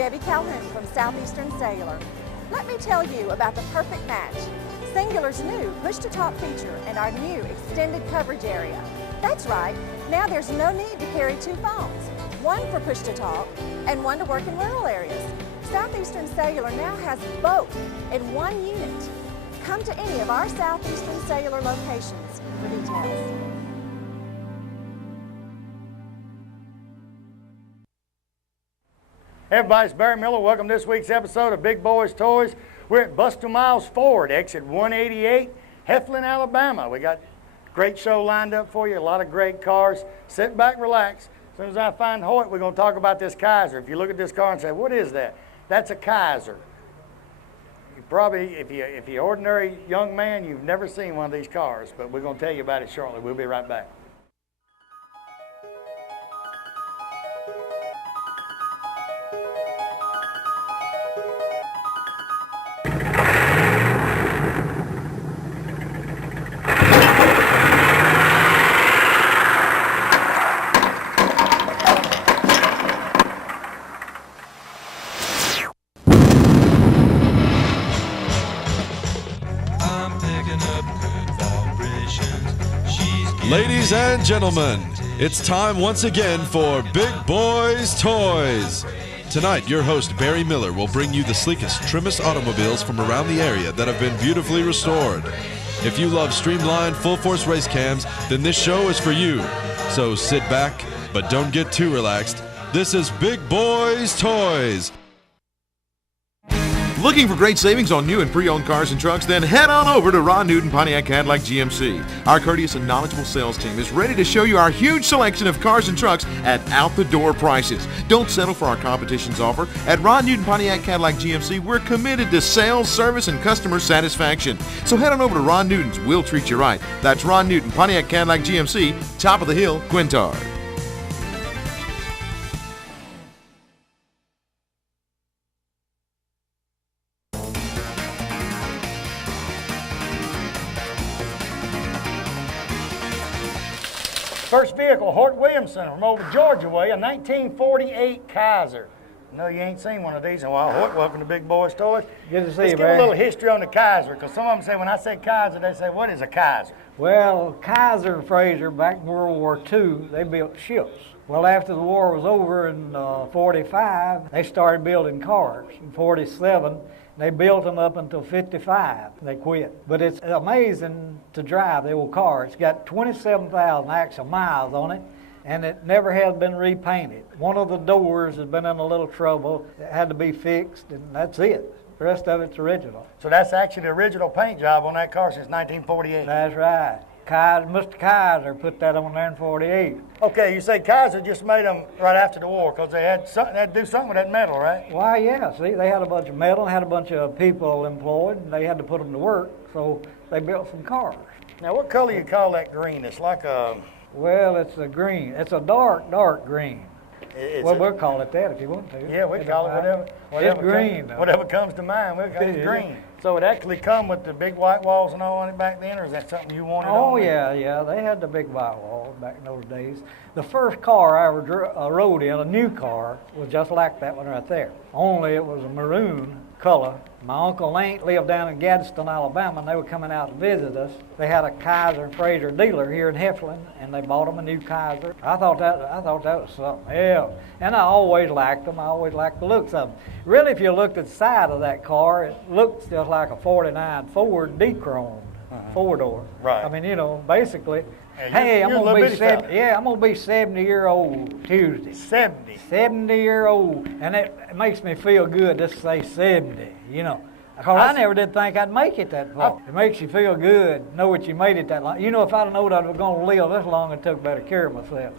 Debbie Calhoun from Southeastern Cellular. Let me tell you about the perfect match. Singular's new push-to-talk feature and our new extended coverage area. That's right, now there's no need to carry two phones, one for push-to-talk and one to work in rural areas. Southeastern Cellular now has both in one unit. Come to any of our Southeastern Cellular locations for details. Hey everybody, it's Barry Miller. Welcome to this week's episode of Big Boys Toys. We're at Buster Miles Ford, exit 188, Heflin, Alabama. We got a great show lined up for you, a lot of great cars. Sit back, relax. As soon as I find Hoyt, we're going to talk about this Kaiser. If you look at this car and say, what is that? That's a Kaiser. You probably, if you're an ordinary young man, you've never seen one of these cars, but we're going to tell you about it shortly. We'll be right back. Ladies and gentlemen, it's time once again for Big Boys Toys. Tonight, your host Barry Miller will bring you the sleekest, trimmest automobiles from around the area that have been beautifully restored. If you love streamlined, full-force race cams, then this show is for you. So sit back, but don't get too relaxed. This is Big Boys Toys. Looking for great savings on new and pre-owned cars and trucks? Then head on over to Ron Newton Pontiac Cadillac GMC. Our courteous and knowledgeable sales team is ready to show you our huge selection of cars and trucks at out-the-door prices. Don't settle for our competition's offer. At Ron Newton Pontiac Cadillac GMC, we're committed to sales, service, and customer satisfaction. So head on over to Ron Newton's. We'll treat you right. That's Ron Newton Pontiac Cadillac GMC, top of the hill, Quintard. First vehicle, Hort Williamson from over Georgia way, a 1948 Kaiser. No, you ain't seen one of these in a while. Hort, welcome to Big Boys Toys. Good to see Let's you, give Barry. a little history on the Kaiser, because some of them say, when I say Kaiser, they say, what is a Kaiser? Well, Kaiser and Fraser, back in World War II, they built ships. Well, after the war was over in 45, they started building cars. In 47, they built them up until 55. They quit. But it's amazing to drive the old car. It's got 27,000 actual miles on it, and it never has been repainted. One of the doors has been in a little trouble. It had to be fixed, and that's it. The rest of it's original. So that's actually the original paint job on that car since 1948. That's right. Mr. Kaiser put that on there in 48. Okay, you say Kaiser just made them right after the war because they had to do something with that metal, right? Why, yeah. See, they had a bunch of metal, had a bunch of people employed, and they had to put them to work, so they built some cars. Now, what color you call that green? It's like a... Well, it's a green. It's a dark, dark green. We'll call it that if you want to. Yeah, we call it whatever it's green. Whatever comes to mind, we'll call it green. So it actually come with the big white walls and all on it back then, or is that something you wanted Oh, on yeah. They had the big white walls back in those days. The first car I ever rode in, a new car, was just like that one right there. Only it was a maroon color. My Uncle Link lived down in Gadsden, Alabama, and they were coming out to visit us. They had a Kaiser and Fraser dealer here in Heflin, and they bought them a new Kaiser. I thought that was something else. And I always liked them. I always liked the looks of them. Really, if you looked at the side of that car, it looked just like a 49 Ford D-Chrome, four-door. Right. I mean, basically, Yeah, hey, I'm you're a gonna little be bitty fella. I'm gonna be 70-year-old Tuesday. 70. 70-year-old, and it makes me feel good just to say 70. Because I never did think I'd make it that far. It makes you feel good, know that you made it that long. If I'd known I was going to live this long, I took better care of myself.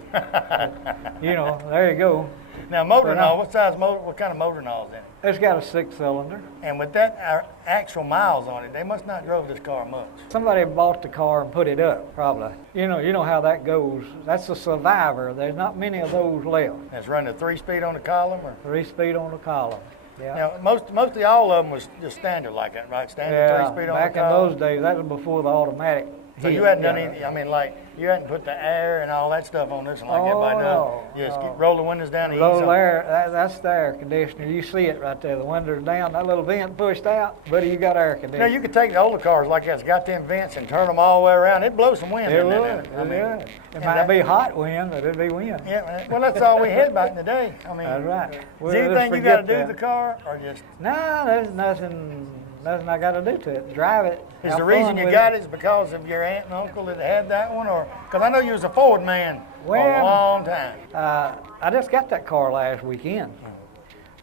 There you go. Now, motor nozzle, what kind of motor nozzle in it? It's got a 6-cylinder. And with that actual miles on it, they must not drove this car much. Somebody bought the car and put it up, probably. You know how that goes. That's a Survivor. There's not many of those left. It's running a 3-speed on the column, or 3-speed on the column. Yeah. Now, mostly all of them was just standard like that, right? Standard 3-speed on the column. Back in those days, that was before the automatic So you hadn't done any, I mean, like, you hadn't put the air and all that stuff on this one like everybody does? No, Just no. roll the windows down and ease Roll them. air, that's the air conditioner. You see it right there. The windows down, that little vent pushed out, buddy, you got air Now, conditioner. you could take the older cars like that's got them vents and turn them all the way around. It'd blow some wind It in would, there. it I mean, would. It and might not that- be hot wind, but it'd be wind. Yeah, well, that's all we had back in the day. I mean, That's right. is Well, there let's anything you got to forget do that. to the car, or just? No, there's nothing I got to do to it. Drive it. Is have the reason fun you with got it is because of your aunt and uncle that had that one, or because I know you was a Ford man for a Well, long time. I just got that car last weekend.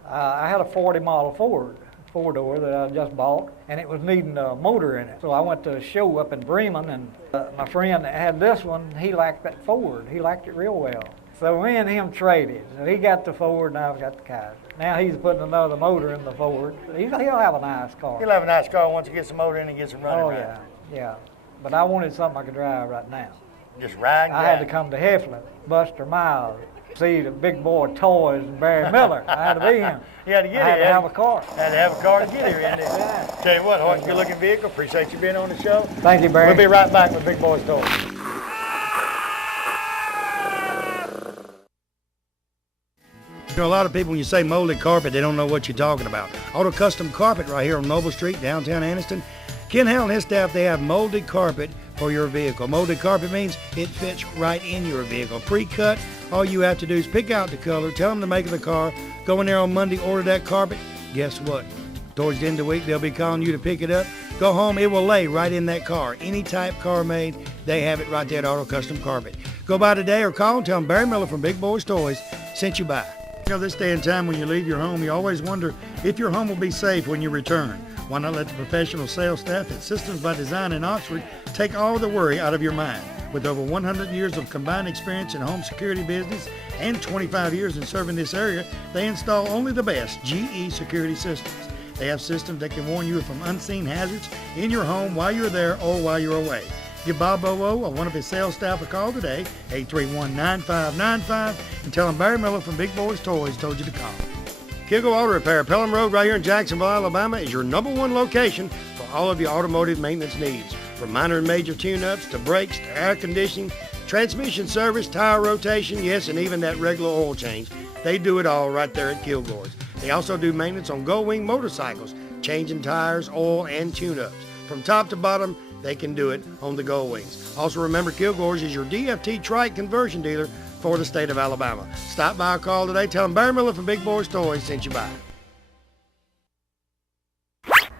I had a 40 model Ford, four-door that I just bought, and it was needing a motor in it. So I went to a show up in Bremen, and my friend that had this one, he liked that Ford. He liked it real well. So me and him traded. So he got the Ford, and I've got the Kaiser. Now he's putting another motor in the Ford. He'll have a nice car. You'll have a nice car once you get some motor in and get some running. Oh, right? yeah, yeah. But I wanted something I could drive right now. Just ride. And I had to drive. come to Heflin, Buster Miles, see the big boy Toys and Barry Miller. I had to be him. You had to get I had here. to have a car. Had to have a car to get here, didn't you? Yeah. Tell you what, Hoyt, good looking vehicle. Appreciate you being on the show. Thank you, Barry. We'll be right back with Big Boyz Toyz. You know, a lot of people, when you say molded carpet, they don't know what you're talking about. Auto Custom Carpet right here on Noble Street, downtown Anniston. Ken Hall and his staff, they have molded carpet for your vehicle. Molded carpet means it fits right in your vehicle. Pre-cut, all you have to do is pick out the color, tell them the make of the car, go in there on Monday, order that carpet. Guess what? Towards the end of the week, they'll be calling you to pick it up. Go home, it will lay right in that car. Any type car made, they have it right there at Auto Custom Carpet. Go by today or call and tell them Barry Miller from Big Boyz Toyz sent you by. You know, this day and time when you leave your home, you always wonder if your home will be safe when you return. Why not let the professional sales staff at Systems by Design in Oxford take all the worry out of your mind? With over 100 years of combined experience in home security business and 25 years in serving this area, they install only the best GE security systems. They have systems that can warn you from unseen hazards in your home while you're there or while you're away. Give Bob Bowo or one of his sales staff a call today, 831-9595, and tell them Barry Miller from Big Boyz Toyz told you to call. Kilgo Auto Repair, Pelham Road right here in Jacksonville, Alabama is your #1 location for all of your automotive maintenance needs. From minor and major tune-ups to brakes to air conditioning, transmission service, tire rotation, yes, and even that regular oil change. They do it all right there at Kilgore's. They also do maintenance on Gold Wing motorcycles, changing tires, oil, and tune-ups. From top to bottom, they can do it on the Gold Wings. Also remember, Kilgore's is your DFT trike conversion dealer for the state of Alabama. Stop by or call today. Tell them Barry Miller from Big Boyz Toyz sent you by.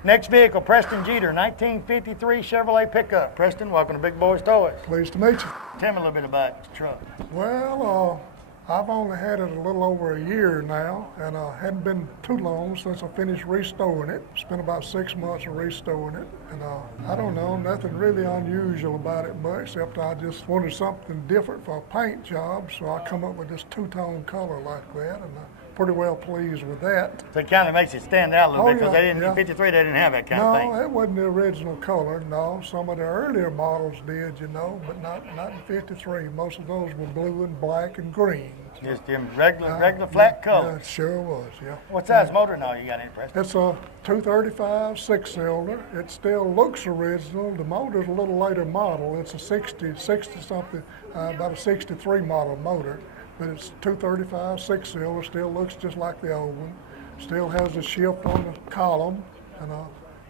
Next vehicle, Preston Jeter, 1953 Chevrolet pickup. Preston, welcome to Big Boyz Toyz. Pleased to meet you. Tell me a little bit about your truck. Well, I've only had it a little over a year now, and hadn't been too long since I finished restoring it. Spent about 6 months of restoring it, and I don't know, nothing really unusual about it much, except I just wanted something different for a paint job, so I come up with this two-tone color like that, and I'm pretty well pleased with that. So it kind of makes it stand out a little Oh, bit because yeah, they didn't, yeah. in 53 they didn't have that kind of thing. No, it wasn't the original color, no. Some of the earlier models did, you know, but not in 53. Most of those were blue and black and green. Just them regular flat Yeah, colors. it sure was, yeah. What size motor and all you got in it, Preston? It's a 235 six-cylinder. It still looks original. The motor's a little later model. It's a 60 something, about a 63 model motor, but it's 235 six-cylinder. Still looks just like the old one. Still has a shift on the column, and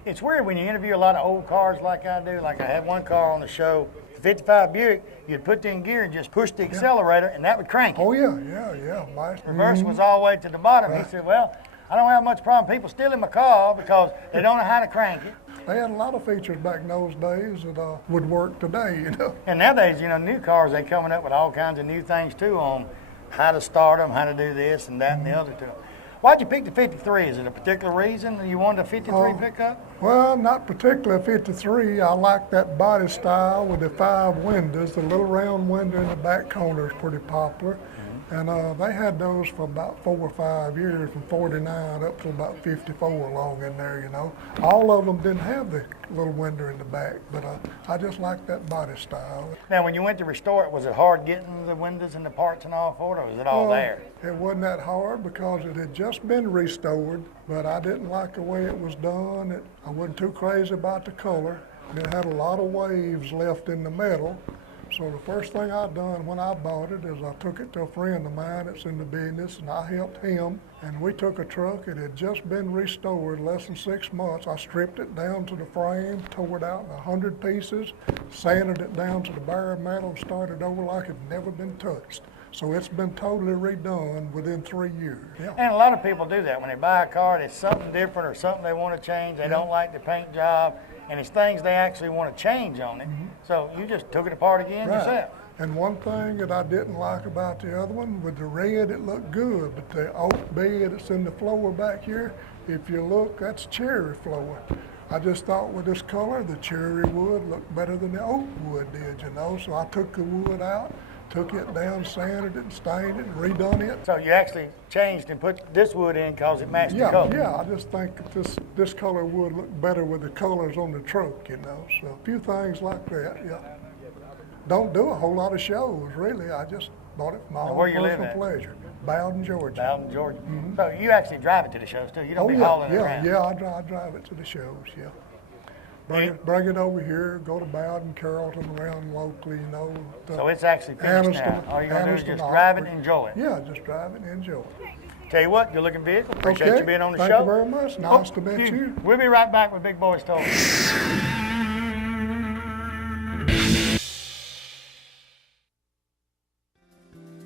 It's weird when you interview a lot of old cars like I do. Like I had one car on the show, the 55 Buick, you'd put it in gear and just push the accelerator and that would crank it. oh yeah. Nice. Reverse was all the way to the bottom. He said, well, I don't have much problem people stealing my car because they don't know how to crank it. They had a lot of features back in those days that would work today, you know. And nowadays, you know, new cars, they coming up with all kinds of new things too on how to start them, how to do this and that and the other to them. Why'd you pick the 53? Is it a particular reason you wanted a 53 pickup? Well, not particularly 53. I like that body style with the 5 windows. The little round window in the back corner is pretty popular. And they had those for about 4 or 5 years, from 49 up to about 54 along in there, you know. All of them didn't have the little window in the back, but I just like that body style. Now, when you went to restore it, was it hard getting the windows and the parts and all for it, or was it all there? It wasn't that hard because it had just been restored, but I didn't like the way it was done. I wasn't too crazy about the color. and it had a lot of waves left in the metal. So the first thing I done when I bought it is I took it to a friend of mine that's in the business, and I helped him. And we took a truck. It had just been restored less than 6 months. I stripped it down to the frame, tore it out in 100 pieces, sanded it down to the bare metal, and started over like it had never been touched. So it's been totally redone within 3 years. Yeah. And a lot of people do that. When they buy a car, it's something different or something they want to change. They don't like the paint job, and it's things they actually want to change on it. So you just took it apart again yourself. And one thing that I didn't like about the other one, with the red, it looked good, but the oak bed that's in the floor back here, if you look, that's cherry floor. I just thought with this color, the cherry wood looked better than the oak wood did, you know? So I took the wood out, took it down, sanded it, and stained it, and redone it. So you actually changed and put this wood in because it matched the color. Yeah, I just think this color would look better with the colors on the truck, you know? So a few things like that, yeah. Don't do a whole lot of shows, really. I just bought it for my own personal pleasure. Bowden, Georgia. Bowden, Georgia. So you actually drive it to the shows too. You don't be hauling it around. Yeah, I drive it to the shows, yeah. Bring it over here, go to Bowden, Carrollton, around locally, you know. So it's actually finished now. All you're going to do is just drive it and enjoy it. Yeah, just drive it and enjoy it. Tell you what, good looking vehicle. Appreciate you being on the show. Thank you very much. Nice to meet you. We'll be right back with Big Boyz Toyz.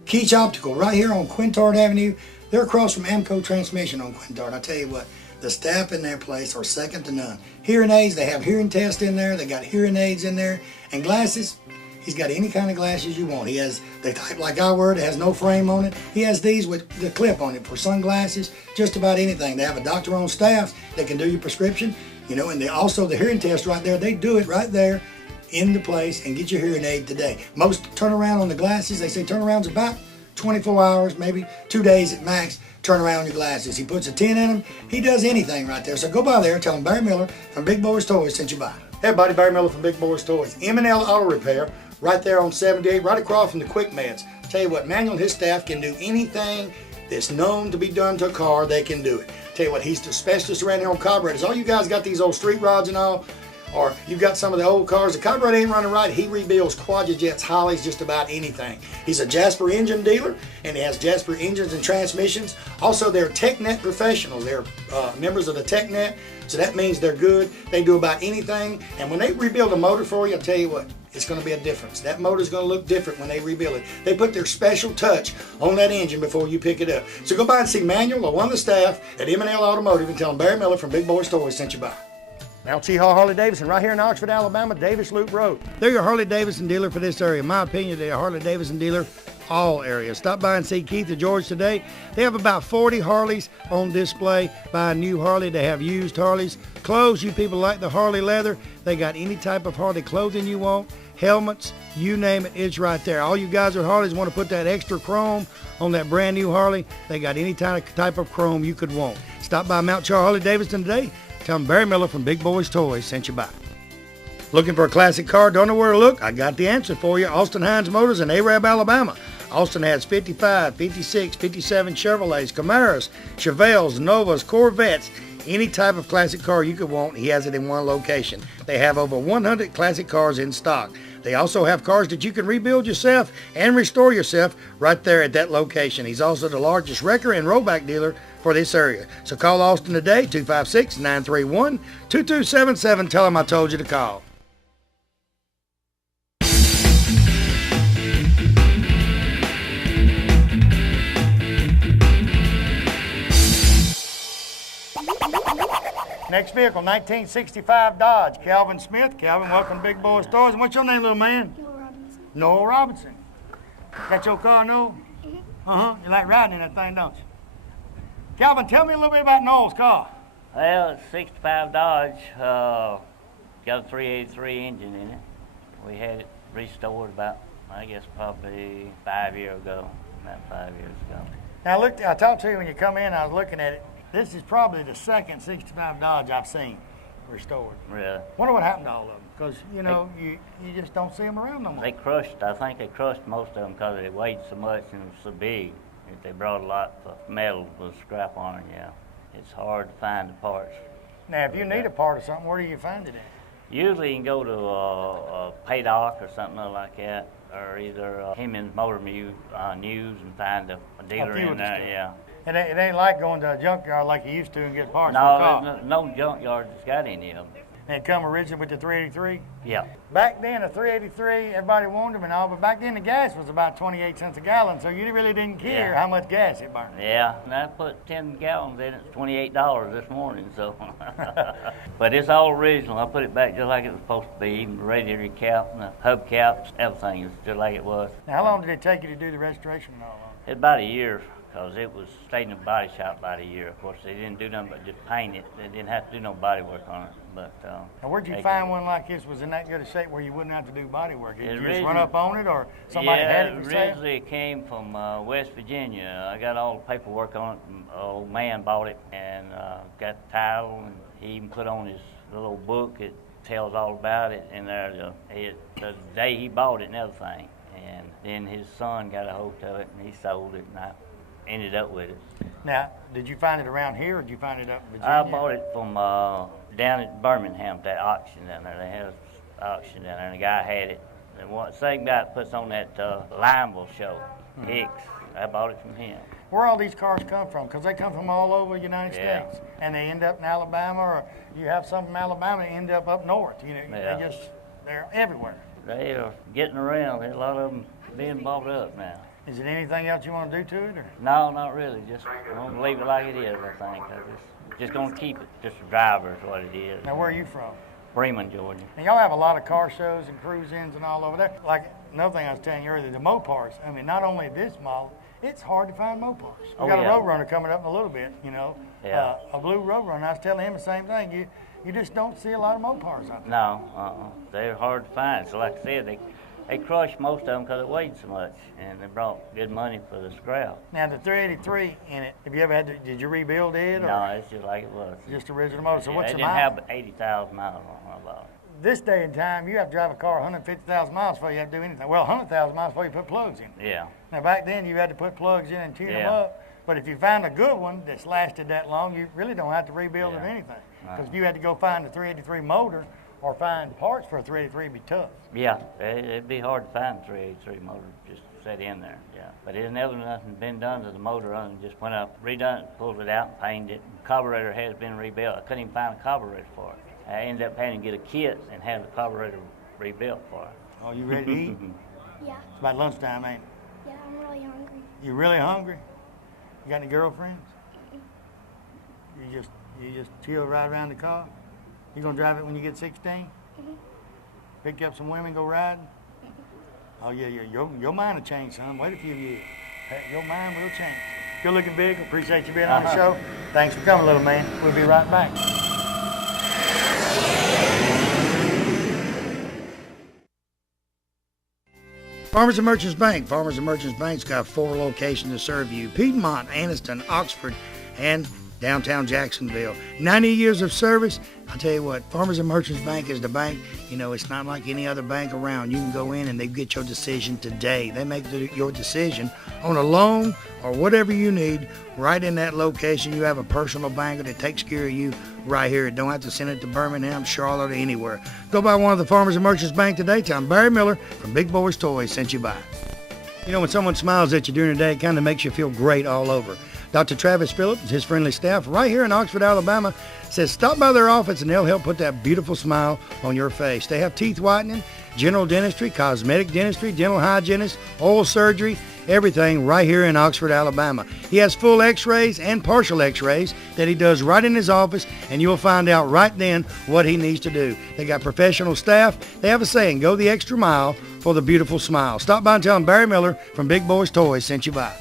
Keach Optical, right here on Quintard Avenue. They're across from Amco Transmission on Quintard. I tell you what, the staff in their place are second to none. Hearing aids, they have hearing tests in there. They got hearing aids in there. And glasses, he's got any kind of glasses you want. He has the type like I wear, it has no frame on it. He has these with the clip on it for sunglasses, just about anything. They have a doctor on staff that can do your prescription, you know, and they also the hearing test right there, they do it right there in the place and get your hearing aid today. Most turnaround on the glasses, they say turnaround's about 24 hours, maybe 2 days at max, turn around your glasses. He puts a 10 in them. He does anything right there. So go by there and tell him Barry Miller from Big Boyz Toyz sent you by. Hey everybody, Barry Miller from Big Boyz Toyz. M&L Auto Repair, right there on 78, right across from the Quick Meds. Tell you what, Manuel and his staff can do anything that's known to be done to a car, they can do it. Tell you what, he's the specialist around here on carburetors. All you guys got these old street rods and all, or you got some of the old cars, the carburetor ain't running right, he rebuilds Quadrojets, Hollies, just about anything. He's a Jasper engine dealer, and he has Jasper engines and transmissions. Also, they're TechNet professionals. They're members of the TechNet, so that means they're good. They do about anything, and when they rebuild a motor for you, I'll tell you what, it's going to be a difference. That motor's going to look different when they rebuild it. They put their special touch on that engine before you pick it up. So go by and see Manuel or one of the staff at M&L Automotive and tell them Barry Miller from Big Boyz Toyz sent you by. Now T-Haul Harley Davidson right here in Oxford, Alabama, Davis Loop Road. They're your Harley Davidson dealer for this area. In my opinion, they're a Harley Davidson dealer all areas. Stop by and see Keith or George today. They have about 40 Harleys on display. Buy a new Harley. They have used Harleys. Clothes, you people like the Harley leather. They got any type of Harley clothing you want. Helmets, you name it, it's right there. All you guys with Harleys want to put that extra chrome on that brand new Harley. They got any type of chrome you could want. Stop by Mount Char Harley Davidson today. Tell them Barry Miller from Big Boyz Toyz sent you by. Looking for a classic car? Don't know where to look? I got the answer for you. Austin Hines Motors in Arab, Alabama. Austin has 55, 56, 57 Chevrolets, Camaros, Chevelles, Novas, Corvettes. Any type of classic car you could want, he has it in one location. They have over 100 classic cars in stock. They also have cars that you can rebuild yourself and restore yourself right there at that location. He's also the largest wrecker and rollback dealer for this area. So call Austin today, 256-931-2277. Tell him I told you to call. Next vehicle, 1965 Dodge, Calvin Smith. Calvin, welcome to Big Boyz Toyz. And what's your name, little man? Noel Robinson. Noel Robinson. Got your car, Noel? Uh-huh. You like riding in that thing, don't you? Calvin, tell me a little bit about Noel's car. Well, it's 65 Dodge. Got a 383 engine in it. We had it restored about, I guess, probably 5 years ago. About 5 years ago. Now, look, I talked to you when you come in. I was looking at it. This is probably the second 65 Dodge I've seen restored. Really? Wonder what happened to all of them, because, you know, you just don't see them around no more. They crushed, I think they crushed most of them because they weighed so much and was so big. If they brought a lot of metal with scrap on it, yeah. It's hard to find the parts. Now, if you need a part of something, where do you find it at? Usually you can go to a Paydock or something like that, or either Hemmings Motor News and find a dealer in there. Yeah. It ain't like going to a junkyard like you used to and get parts for a No, car. there's no junkyard that's got any of them. And it come originally with the 383? Yeah. Back then, a 383, everybody wanted them and all, but back then the gas was about 28 cents a gallon, so you really didn't care how much gas it burned. Yeah, and I put 10 gallons in it. It's $28 this morning, so. But it's all original. I put it back just like it was supposed to be. Even the radiator cap and the hub caps, everything is just like it was. Now, how long did it take you to do the restoration and all of It's about a year, because it was stayed in the body shop about a year. Of course, they didn't do nothing but just paint it. They didn't have to do no body work on it. But Now, where'd you find one like this was in that good a shape where you wouldn't have to do body work? Did you just originally- run up on it, or somebody had it for sale? Originally it came from West Virginia. I got all the paperwork on it. And old man bought it and got the title, and he even put on his little book. It tells all about it in there. The day he bought it and everything. And then his son got a hold of it, and he sold it, and I ended up with it. Now, did you find it around here, or did you find it up in Virginia? I bought it from down at Birmingham, that auction down there. They had an auction down there, and the guy had it. And one same guy that puts on that Limeville show, Hicks. I bought it from him. Where all these cars come from? Because they come from all over the United Yeah. States, and they end up in Alabama, or you have some from Alabama that end up north. You know, Yeah. they're everywhere. They are getting around. There's a lot of them being bought up now. Is it anything else you want to do to it, or? No, not really. Just I'm gonna leave it like it is. I think. Just gonna keep it. Just a driver is what it is. Now, where are you from? Bremen, Georgia. And y'all have a lot of car shows and cruise-ins and all over there. Like another thing I was telling you earlier, the Mopars. I mean, not only this model, it's hard to find Mopars. We Oh, got a yeah. Roadrunner coming up in a little bit, you know. Yeah. A blue Roadrunner. I was telling him the same thing. You just don't see a lot of Mopars out there. No, they're hard to find. So like I said, they crushed most of them because it weighed so much, and they brought good money for the scrap. Now, the 383 in it, have you ever had to, did you rebuild it? Or No, it's just like it was. just original motor? So Yeah, what's it the didn't mileage? have 80,000 miles on it. About it. This day and time, you have to drive a car 150,000 miles before you have to do anything. Well, 100,000 miles before you put plugs in. Yeah. Now, back then, you had to put plugs in and tune them Yeah. up. But if you find a good one that's lasted that long, you really don't have to rebuild it or Yeah. anything. Because if you had to go find a 383 motor or find parts for a 383, it'd be tough. Yeah, it'd be hard to find a 383 motor just set in there. Yeah, but there's never nothing been done to the motor other than just went up, redone it, pulled it out, and painted it. The carburetor has been rebuilt. I couldn't even find a carburetor for it. I ended up having to get a kit and have the carburetor rebuilt for it. Oh, you ready to eat? Yeah, It's about lunchtime, ain't it? yeah, I'm really hungry. You really hungry? You got any girlfriends? You just chill right around the car? You gonna drive it when you get 16? Pick up some women, go riding? Oh yeah, your mind will change, son. Wait a few years. Your mind will change. Good looking big. Appreciate you being on the show. Thanks for coming, little man. We'll be right back. Farmers and Merchants Bank. Farmers and Merchants Bank's got 4 locations to serve you. Piedmont, Anniston, Oxford, and downtown Jacksonville. 90 years of service. I'll tell you what, Farmers and Merchants Bank is the bank. You know, it's not like any other bank around. You can go in and they get your decision today. They make your decision on a loan or whatever you need right in that location. You have a personal banker that takes care of you right here. Don't have to send it to Birmingham, Charlotte, or anywhere. Go by one of the Farmers and Merchants Bank today. Tell them Barry Miller from Big Boyz Toyz sent you by. You know, when someone smiles at you during the day, it kind of makes you feel great all over. Dr. Travis Phillips and his friendly staff right here in Oxford, Alabama, says stop by their office and they'll help put that beautiful smile on your face. They have teeth whitening, general dentistry, cosmetic dentistry, dental hygienist, oral surgery, everything right here in Oxford, Alabama. He has full x-rays and partial x-rays that he does right in his office, and you'll find out right then what he needs to do. They got professional staff. They have a saying, go the extra mile for the beautiful smile. Stop by and tell them Barry Miller from Big Boyz Toyz sent you by.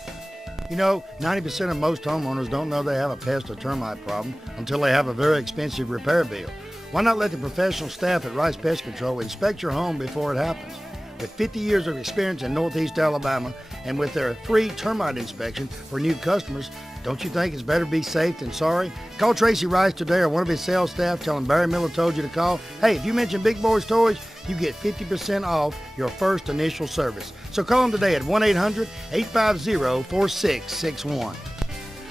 You know, 90% of most homeowners don't know they have a pest or termite problem until they have a very expensive repair bill. Why not let the professional staff at Rice Pest Control inspect your home before it happens? With 50 years of experience in Northeast Alabama and with their free termite inspection for new customers, don't you think it's better be safe than sorry? Call Tracy Rice today or one of his sales staff. Tell him Barry Miller told you to call. Hey, if you mention Big Boyz Toyz, you get 50% off your first initial service. So call them today at 1-800-850-4661.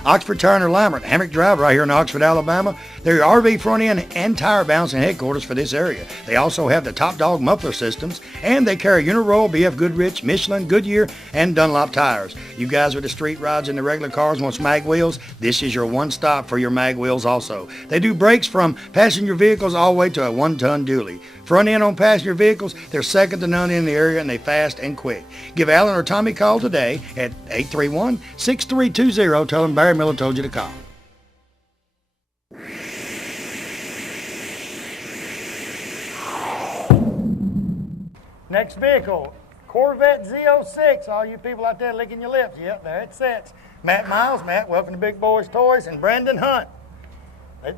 Oxford Tire and Lambert, Hammock Drive right here in Oxford, Alabama. They're your RV front end and tire balancing headquarters for this area. They also have the Top Dog muffler systems, and they carry Uniroyal, BF Goodrich, Michelin, Goodyear, and Dunlop tires. You guys with the street rides and the regular cars want mag wheels? This is your one stop for your mag wheels also. They do brakes from passenger vehicles all the way to a 1-ton dually. Front end on passenger vehicles, they're second to none in the area, and they fast and quick. Give Alan or Tommy a call today at 831-6320. Tell them Barry Miller told you to call. Next vehicle, Corvette Z06. All you people out there licking your lips. Yep, there it sits. Matt Miles. Matt, welcome to Big Boys Toys. And Brandon Hunt.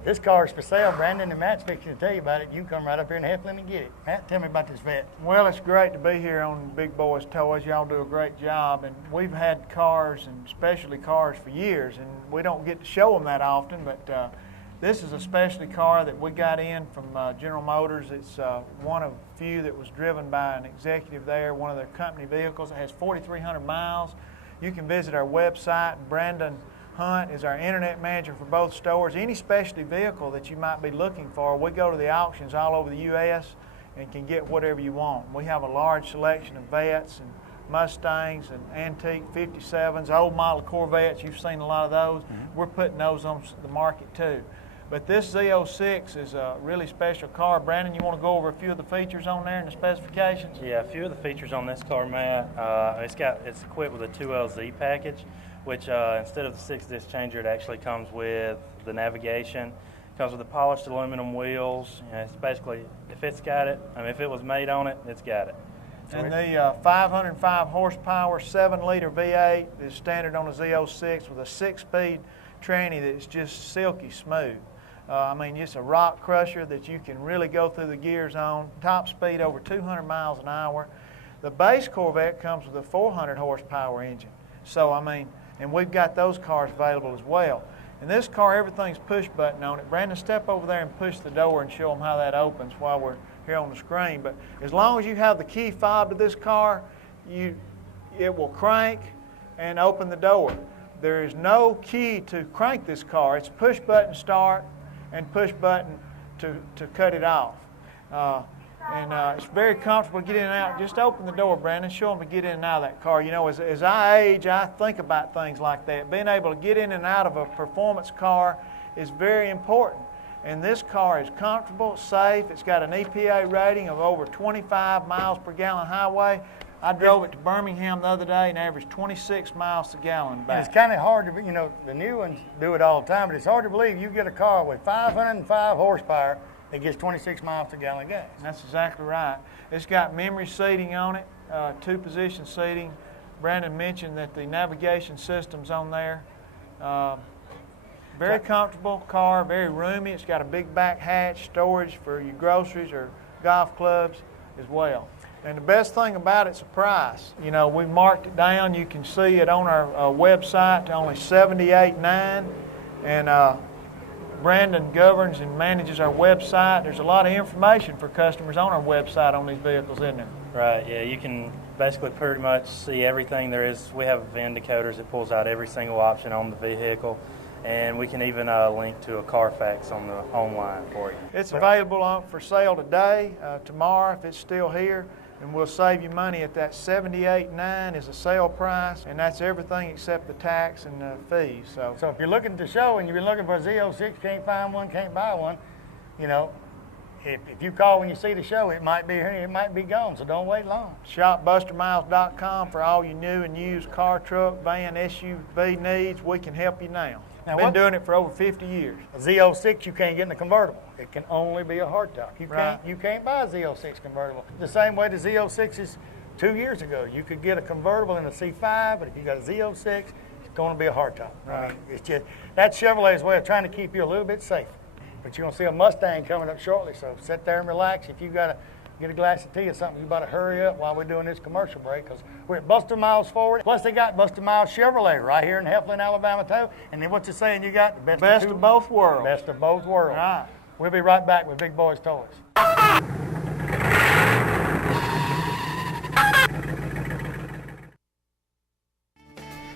This car is for sale. Brandon and Matt's fixing to tell you about it. You can come right up here and help them and get it. Matt, tell me about this vet. Well, it's great to be here on Big Boys Toys. Y'all do a great job. And we've had cars, and especially cars, for years. And we don't get to show them that often. But this is a specialty car that we got in from General Motors. It's one of a few that was driven by an executive there, one of their company vehicles. It has 4,300 miles. You can visit our website. Brandon Hunt is our internet manager for both stores. Any specialty vehicle that you might be looking for, we go to the auctions all over the U.S. and can get whatever you want. We have a large selection of Vettes and Mustangs and antique 57s, old model Corvettes. You've seen a lot of those. We're putting those on the market too. But this Z06 is a really special car. Brandon, you want to go over a few of the features on there and the specifications? Yeah, a few of the features on this car, Matt. It's equipped with a 2LZ package, which instead of the 6-disc changer, it actually comes with the navigation. It comes with the polished aluminum wheels. You know, it's basically, if it's got it, if it was made on it, it's got it. And the 505 horsepower, 7-liter V8 is standard on the Z06 with a 6-speed tranny that's just silky smooth. It's a rock crusher that you can really go through the gears on. Top speed over 200 miles an hour. The base Corvette comes with a 400 horsepower engine. So, and we've got those cars available as well. In this car, everything's push button on it. Brandon, step over there and push the door and show them how that opens while we're here on the screen. But as long as you have the key fob to this car, it will crank and open the door. There is no key to crank this car. It's push button start and push button to cut it off. It's very comfortable to get in and out. Just open the door, Brandon. Show them to get in and out of that car. You know, as I age, I think about things like that. Being able to get in and out of a performance car is very important. And this car is comfortable, safe. It's got an EPA rating of over 25 miles per gallon highway. I drove it to Birmingham the other day and averaged 26 miles a gallon back. And it's kind of hard to, the new ones do it all the time, but it's hard to believe you get a car with 505 horsepower that gets 26 miles per gallon gas. That's exactly right. It's got memory seating on it, 2-position seating. Brandon mentioned that the navigation system's on there. Very comfortable car, very roomy. It's got a big back hatch, storage for your groceries or golf clubs as well. And the best thing about it's the price. You know, we marked it down. You can see it on our website to only $78,900. And Brandon governs and manages our website. There's a lot of information for customers on our website on these vehicles, isn't there? Right, yeah, you can basically pretty much see everything there is. We have VIN decoders that pulls out every single option on the vehicle. And we can even link to a Carfax on the online for you. It's available for sale today, tomorrow if it's still here. And we'll save you money at that $78,900 is a sale price, and that's everything except the tax and the fees. So if you're looking to show and you've been looking for a Z06, can't find one, can't buy one, if you call when you see the show, it might be here, it might be gone, so don't wait long. ShopBusterMiles.com for all your new and used car, truck, van, SUV needs. We can help you now. Been doing it for over 50 years. A Z06 you can't get in a convertible. It can only be a hardtop. You can't buy a Z06 convertible. The same way the Z06 is 2 years ago. You could get a convertible in a C5, but if you got a Z06, it's going to be a hardtop. Right. It's just that's Chevrolet's way of trying to keep you a little bit safer. But you're going to see a Mustang coming up shortly, so sit there and relax. If you got to get a glass of tea or something, you better hurry up while we're doing this commercial break, because we're at Buster Miles Forward. Plus, they got Buster Miles Chevrolet right here in Heflin, Alabama, too. And then what's it saying? You got the best of both worlds. Best of both worlds. Right. We'll be right back with Big Boys Toys.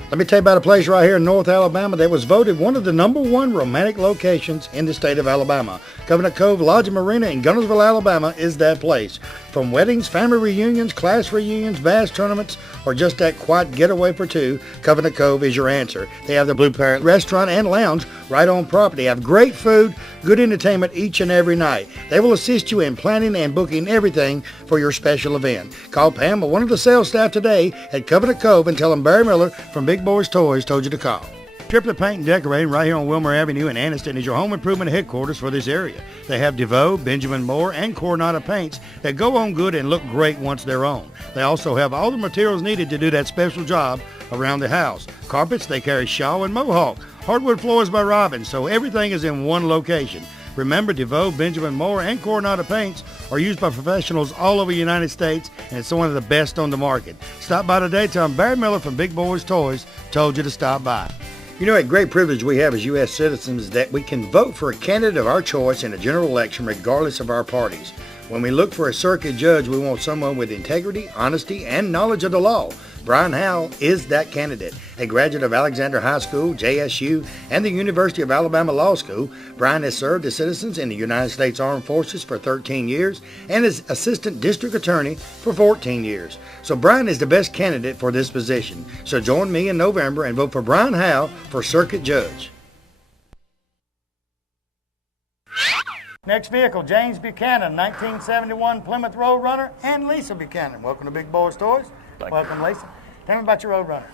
Let me tell you about a place right here in North Alabama that was voted one of the #1 romantic locations in the state of Alabama. Covenant Cove Lodge and Marina in Gunnersville, Alabama is that place. From weddings, family reunions, class reunions, bass tournaments, or just that quiet getaway for two, Covenant Cove is your answer. They have the Blue Parrot restaurant and lounge right on property. They have great food, good entertainment each and every night. They will assist you in planning and booking everything for your special event. Call Pam or one of the sales staff today at Covenant Cove and tell them Barry Miller from Big Boyz Toys told you to call. Triplet Paint and Decorating right here on Wilmer Avenue in Anniston is your home improvement headquarters for this area. They have DeVoe, Benjamin Moore, and Coronado paints that go on good and look great once they're on. They also have all the materials needed to do that special job around the house. Carpets, they carry Shaw and Mohawk. Hardwood floors by Robbins, so everything is in one location. Remember, DeVoe, Benjamin Moore, and Coronado paints are used by professionals all over the United States, and it's one of the best on the market. Stop by today. Tell them Barry Miller from Big Boyz Toys told you to stop by. You know, a great privilege we have as U.S. citizens is that we can vote for a candidate of our choice in a general election regardless of our parties. When we look for a circuit judge, we want someone with integrity, honesty, and knowledge of the law. Brian Howell is that candidate. A graduate of Alexander High School, JSU, and the University of Alabama Law School, Brian has served as citizens in the United States Armed Forces for 13 years and as Assistant District Attorney for 14 years. So Brian is the best candidate for this position. So join me in November and vote for Brian Howell for Circuit Judge. Next vehicle, James Buchanan, 1971 Plymouth Roadrunner, and Lisa Buchanan. Welcome to Big Boyz Toys. Welcome, Lisa. Tell me about your Roadrunner.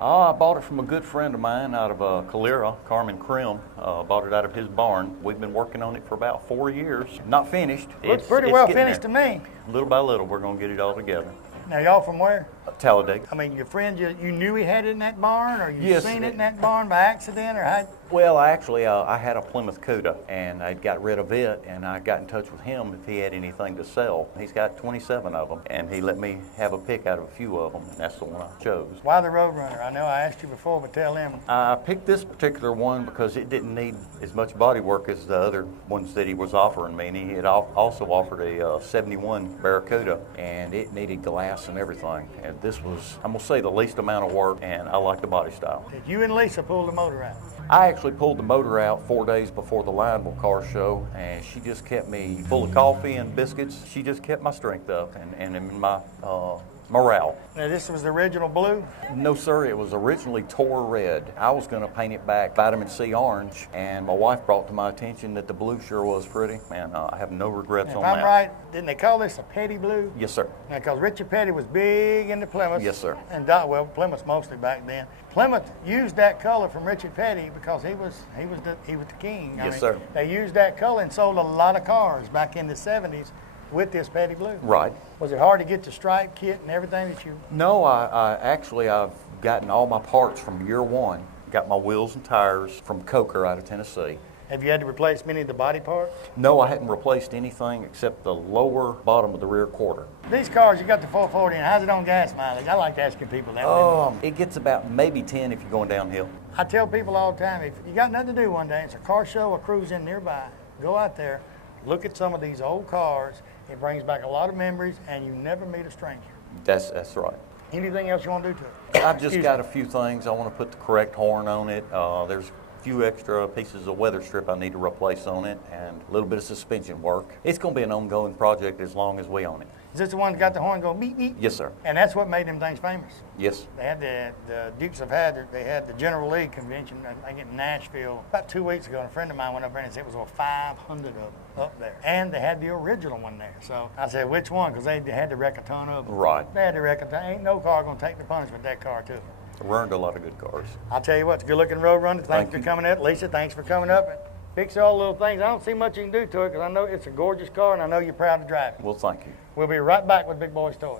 I bought it from a good friend of mine out of Calera, Carmen Krim. Bought it out of his barn. We've been working on it for about 4 years. Not finished. Looks pretty well finished to me. Little by little, we're going to get it all together. Now, y'all from where? Talladega. I mean, your friend, you knew he had it in that barn, or you Yes, seen it in that barn by accident, or how? Well, actually, I had a Plymouth Cuda, and I got rid of it, and I got in touch with him if he had anything to sell. He's got 27 of them, and he let me have a pick out of a few of them, and that's the one I chose. Why the Roadrunner? I know I asked you before, but tell him. I picked this particular one because it didn't need as much body work as the other ones that he was offering me, and he had also offered a 71 Barracuda, and it needed glass and everything. And this was, I'm going to say, the least amount of work, and I like the body style. Did you and Lisa pull the motor out? I actually pulled the motor out 4 days before the Lionel car show, and she just kept me full of coffee and biscuits. She just kept my strength up and in my morale. Now, this was the original blue? No, sir. It was originally Tor red. I was going to paint it back vitamin C orange, and my wife brought to my attention that the blue sure was pretty. Man, I have no regrets on that. If I'm right, didn't they call this a Petty blue? Yes, sir. Now, because Richard Petty was big into Plymouth. Yes, sir. And well, Plymouth mostly back then. Plymouth used that color from Richard Petty because he was the king. Yes, sir. They used that color and sold a lot of cars back in the 70s with this Petty blue. Right. Was it hard to get the stripe kit and everything that you? No, I've gotten all my parts from year one. Got my wheels and tires from Coker out of Tennessee. Have you had to replace many of the body parts? No, I hadn't replaced anything except the lower bottom of the rear quarter. These cars, you got the 440, and how's it on gas mileage? I like asking people that. It gets about maybe 10 if you're going downhill. I tell people all the time, if you got nothing to do one day, it's a car show or cruise in nearby, go out there, look at some of these old cars. It brings back a lot of memories, and you never meet a stranger. That's right. Anything else you want to do to it? I've just got a few things. I want to put the correct horn on it. There's a few extra pieces of weather strip I need to replace on it, and a little bit of suspension work. It's going to be an ongoing project as long as we own it. Is this the one that got the horn go beep, beep? Yes, sir. And that's what made them things famous? Yes. They had the Dukes of Hazzard, they had the General League convention, I think in Nashville, about 2 weeks ago, and a friend of mine went up there and said it was over 500 of them up there. And they had the original one there. So I said, which one? Because they had to wreck a ton of them. Right. They had to wreck a ton. Ain't no car going to take the punishment that car took. Ruined a lot of good cars. I'll tell you what, it's a good-looking Roadrunner. Thanks for coming up. Lisa, thanks for coming up and fix all the little things. I don't see much you can do to it because I know it's a gorgeous car and I know you're proud to drive it. Well, thank you. We'll be right back with Big Boyz Toys.